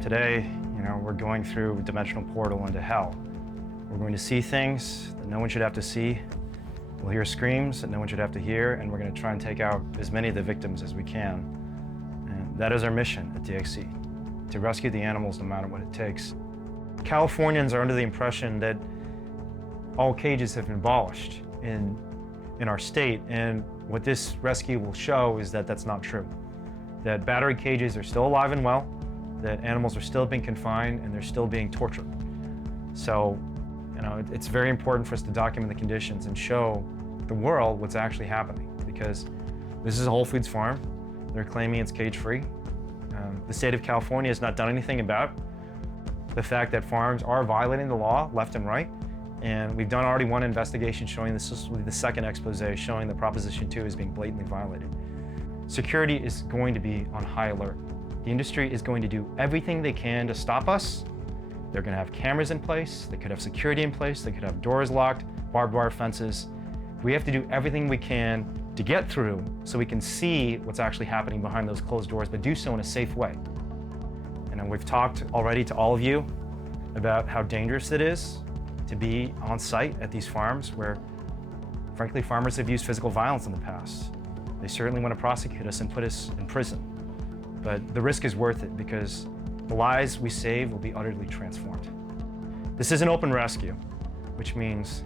Today, we're going through a dimensional portal into hell. We're going to see things that no one should have to see. We'll hear screams that no one should have to hear, and we're going to try and take out as many of the victims as we can. And that is our mission at DXC, to rescue the animals no matter what it takes. Californians are under the impression that all cages have been abolished in our state, and what this rescue will show is that that's not true. That battery cages are still alive and well, that animals are still being confined, and they're still being tortured. So, it's very important for us to document the conditions and show the world what's actually happening, because this is a Whole Foods farm. They're claiming it's cage-free. The state of California has not done anything about the fact that farms are violating the law left and right. And we've done already one investigation showing this will be the second expose showing that Proposition 2 is being blatantly violated. Security is going to be on high alert. The industry is going to do everything they can to stop us. They're going to have cameras in place, they could have security in place, they could have doors locked, barbed wire fences. We have to do everything we can to get through so we can see what's actually happening behind those closed doors, but do so in a safe way. We've talked already to all of you about how dangerous it is to be on site at these farms where, frankly, farmers have used physical violence in the past. They certainly want to prosecute us and put us in prison. But the risk is worth it because the lives we save will be utterly transformed. This is an open rescue, which means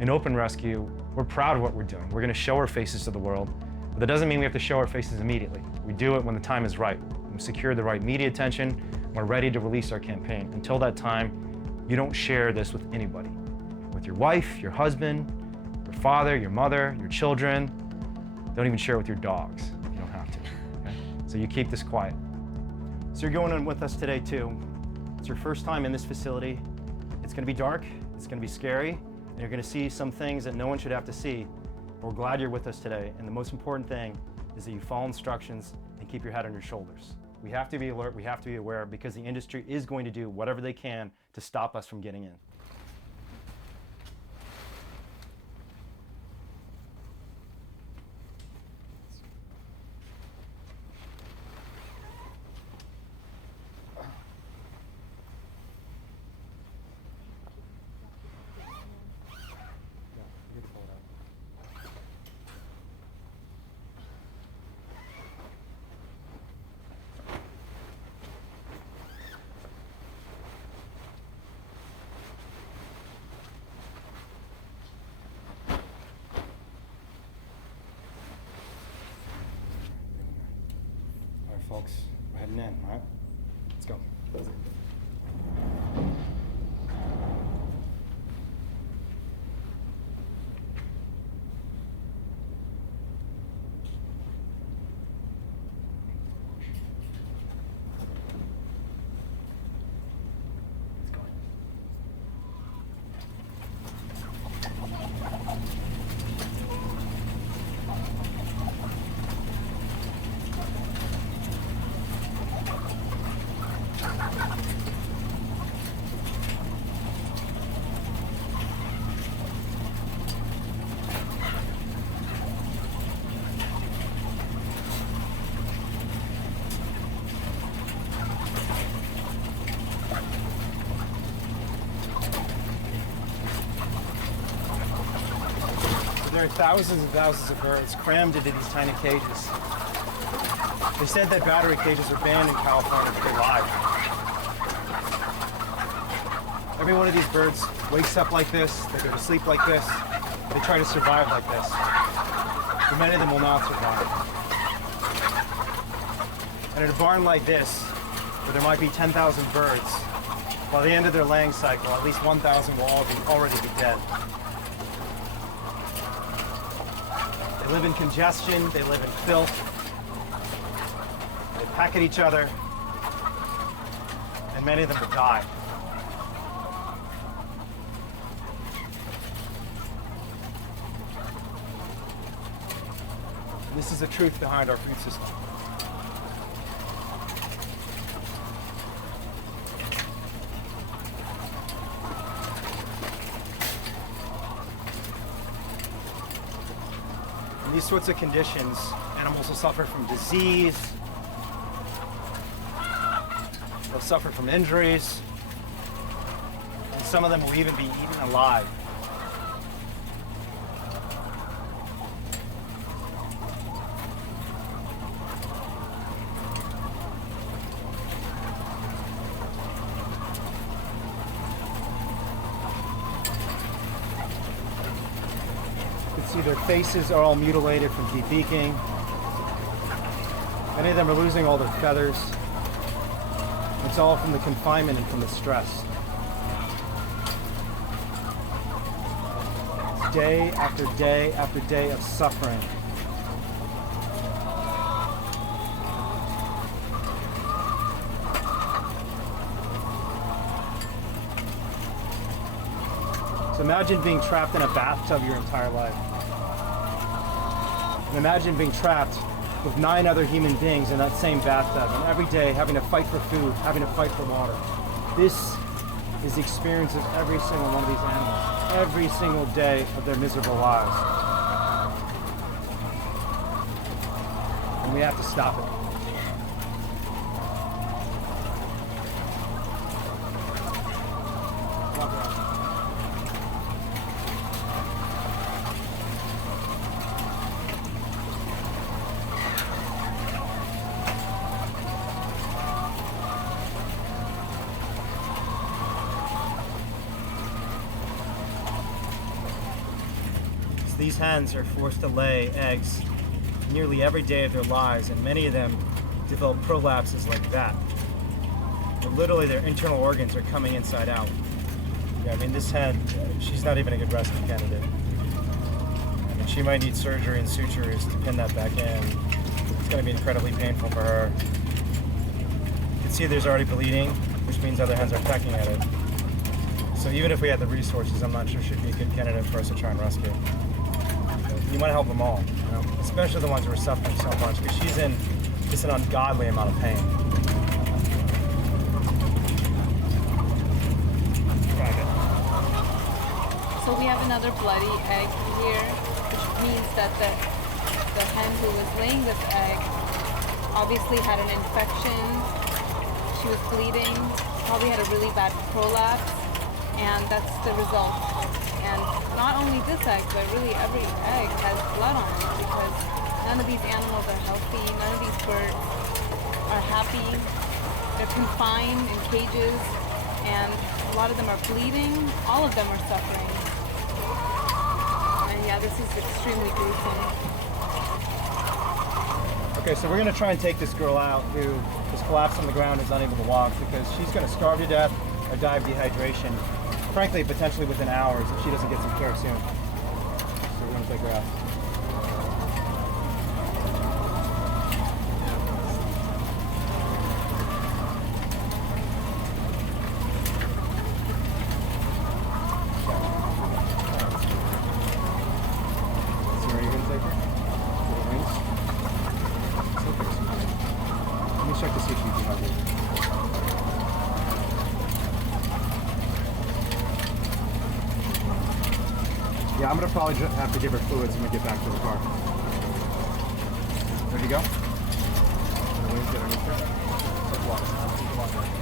in open rescue, we're proud of what we're doing. We're going to show our faces to the world, but that doesn't mean we have to show our faces immediately. We do it when the time is right. We've secured the right media attention. We're ready to release our campaign. Until that time, you don't share this with anybody. With your wife, your husband, your father, your mother, your children. Don't even share it with your dogs. You don't have to. Okay? So you keep this quiet. So you're going in with us today too. It's your first time in this facility. It's going to be dark, it's going to be scary, and you're going to see some things that no one should have to see. But we're glad you're with us today, and the most important thing is that you follow instructions and keep your head on your shoulders. We have to be alert, we have to be aware, because the industry is going to do whatever they can to stop us from getting in. Folks, we're heading in, all right? Let's go. There are thousands and thousands of birds crammed into these tiny cages. They said that battery cages are banned in California, but they lied. Every one of these birds wakes up like this, they go to sleep like this, they try to survive like this. But many of them will not survive. And in a barn like this, where there might be 10,000 birds, by the end of their laying cycle, at least 1,000 will already be dead. They live in congestion, they live in filth, they peck at each other, and many of them will die. And this is the truth behind our food system. In these sorts of conditions, animals will suffer from disease, They'll suffer from injuries, and some of them will even be eaten alive. You can see their faces are all mutilated from debeaking. Many of them are losing all their feathers. It's all from the confinement and from the stress. It's day after day after day of suffering. So imagine being trapped in a bathtub your entire life. And imagine being trapped with 9 other human beings in that same bathtub, and every day having to fight for food, having to fight for water. This is the experience of every single one of these animals, every single day of their miserable lives. And we have to stop it. These hens are forced to lay eggs nearly every day of their lives, and many of them develop prolapses like that. But literally their internal organs are coming inside out. Yeah, I mean, this hen, she's not even a good rescue candidate. I mean, she might need surgery and sutures to pin that back in. It's going to be incredibly painful for her. You can see there's already bleeding, which means other hens are pecking at it. So even if we had the resources, I'm not sure she'd be a good candidate for us to try and rescue. You want to help them all, you know? Especially the ones who are suffering so much, because she's in just an ungodly amount of pain. So we have another bloody egg here, which means that the hen who was laying this egg obviously had an infection. She was bleeding, probably had a really bad prolapse, and that's the result. And not only this egg, but really every egg has blood on it, because none of these animals are healthy, none of these birds are happy. They're confined in cages, and a lot of them are bleeding, all of them are suffering. And yeah, this is extremely gruesome. Okay, so we're gonna try and take this girl out who was collapsed on the ground and is unable to walk, because she's gonna starve to death or die of dehydration. Frankly, potentially within hours if she doesn't get some care soon. So we're gonna take her out. So where are you gonna take her? To the wings? Let me check to see if she's healthy. Yeah, I'm gonna probably have to give her fluids when we get back to the car. Ready to go? The wings get underneath her. Take water. Take water.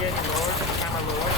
Getting lower, the camera lower.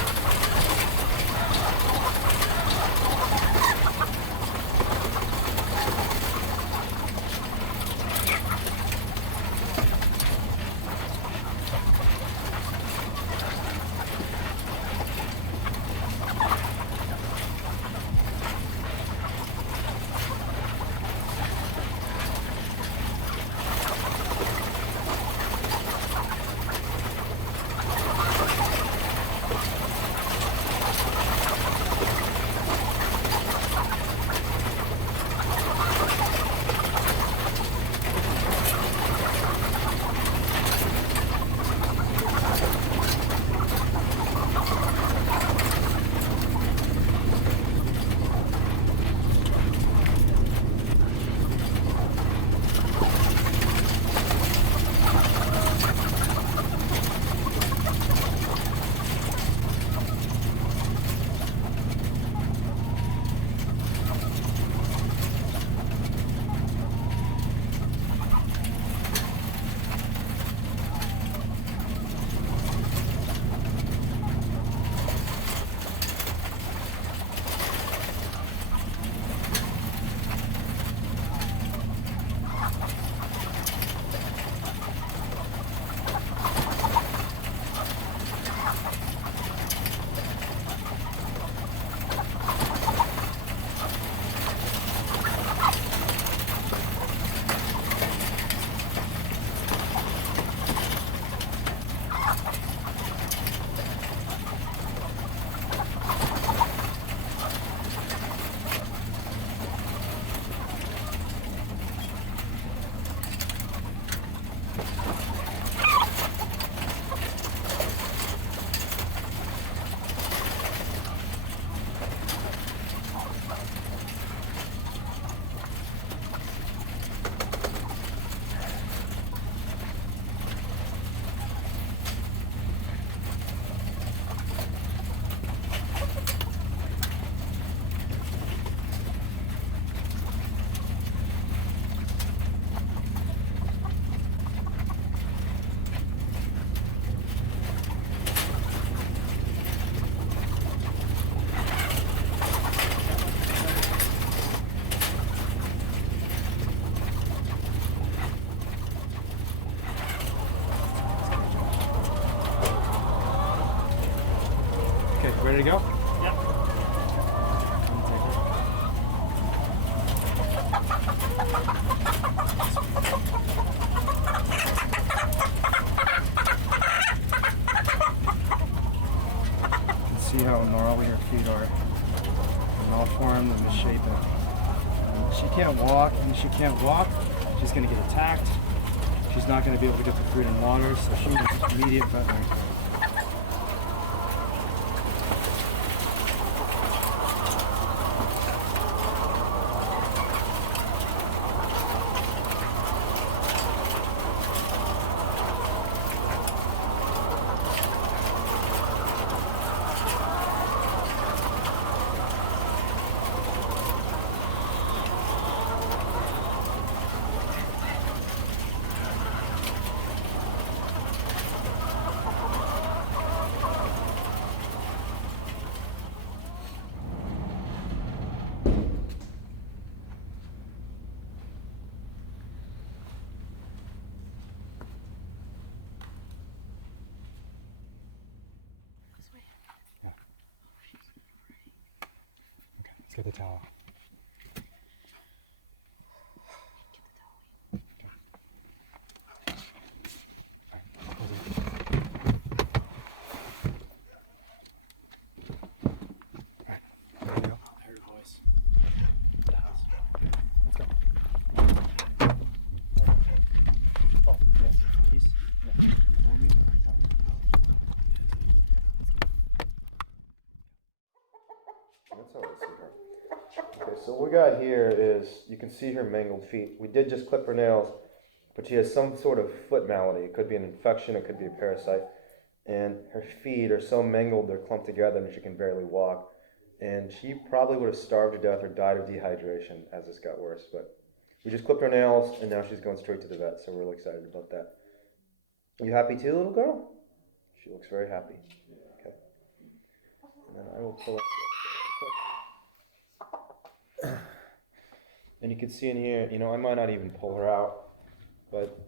to go? Yep. You can see how gnarly her feet are. Malformed and misshapen. She can't walk, and she can't walk, she's going to get attacked. She's not going to be able to get the food and water, so she needs immediate veterinary care. Let's get the towel. That's how I see her. Okay, so what we got here is, you can see her mangled feet. We did just clip her nails, but she has some sort of foot malady. It could be an infection, it could be a parasite. And her feet are so mangled, they're clumped together and she can barely walk. And she probably would have starved to death or died of dehydration as this got worse. But we just clipped her nails and now she's going straight to the vet, so we're really excited about that. Are you happy too, little girl? She looks very happy. Okay. And then I will pull up. And you can see in here, you know, I might not even pull her out, but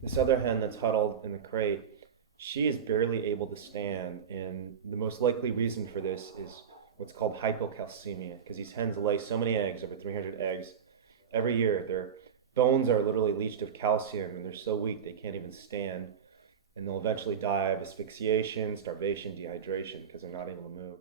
this other hen that's huddled in the crate, she is barely able to stand, and the most likely reason for this is what's called hypocalcemia, because these hens lay so many eggs, over 300 eggs, every year. Their bones are literally leached of calcium, and they're so weak they can't even stand, and they'll eventually die of asphyxiation, starvation, dehydration, because they're not able to move.